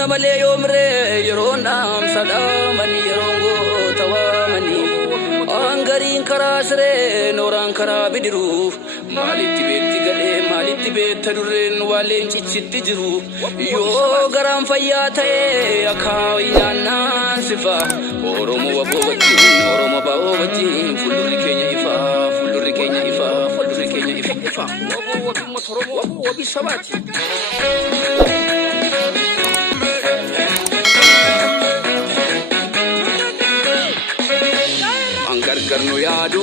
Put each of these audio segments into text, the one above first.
Duuna malee yoomre yeroon dhaamsadha mani yeroongo tawamani angariin karaa siree nooraan karaa bidiru maalitti beetti galee maalitti beetta durreen waaleen cichitti jiru yoo garaan fayyaa ta'e akaawiyaannaan sifa Oromoo waboo wajjin fuuldurri keenya ifa fuuldurri keenya ifa fuuldurri keenya ifa waboo wabii Oromoo waboo wabii sabaati Garnu yaadu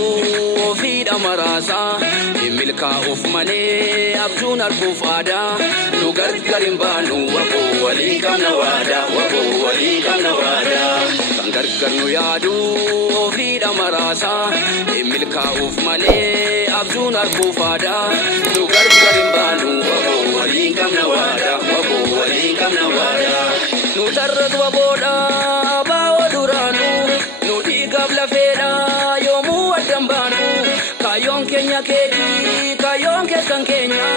fiidha marasa milka of male abjun arfuf ada nu gargarin banu wabo wali kamna wada garnu yaadu fiidha marasa milka of male abjun arfuf ada nu gargarin banu wabo wali kamna wada nu tarrat waboda bawo duranu nu digabla feda Kenya kedi kayon kesan Kenya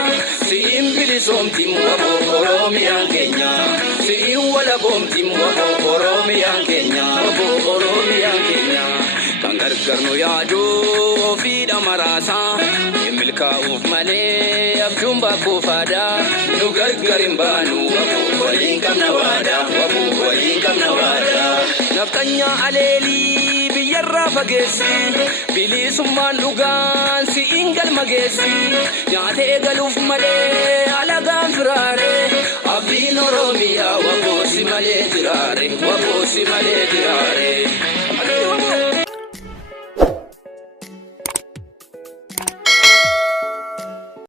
si impili somti mwabo Oromia Kenya si wala bomti mwabo Oromia Kenya kangar karno yado fida marasa milka uf male abjumba kufada nugar garimbanu walinga nawada naftanya aleli biyarra fagesi bilisumman lugan si ingal magesi nyaate galuf male alagan firare abin Oromia wabosi male tirare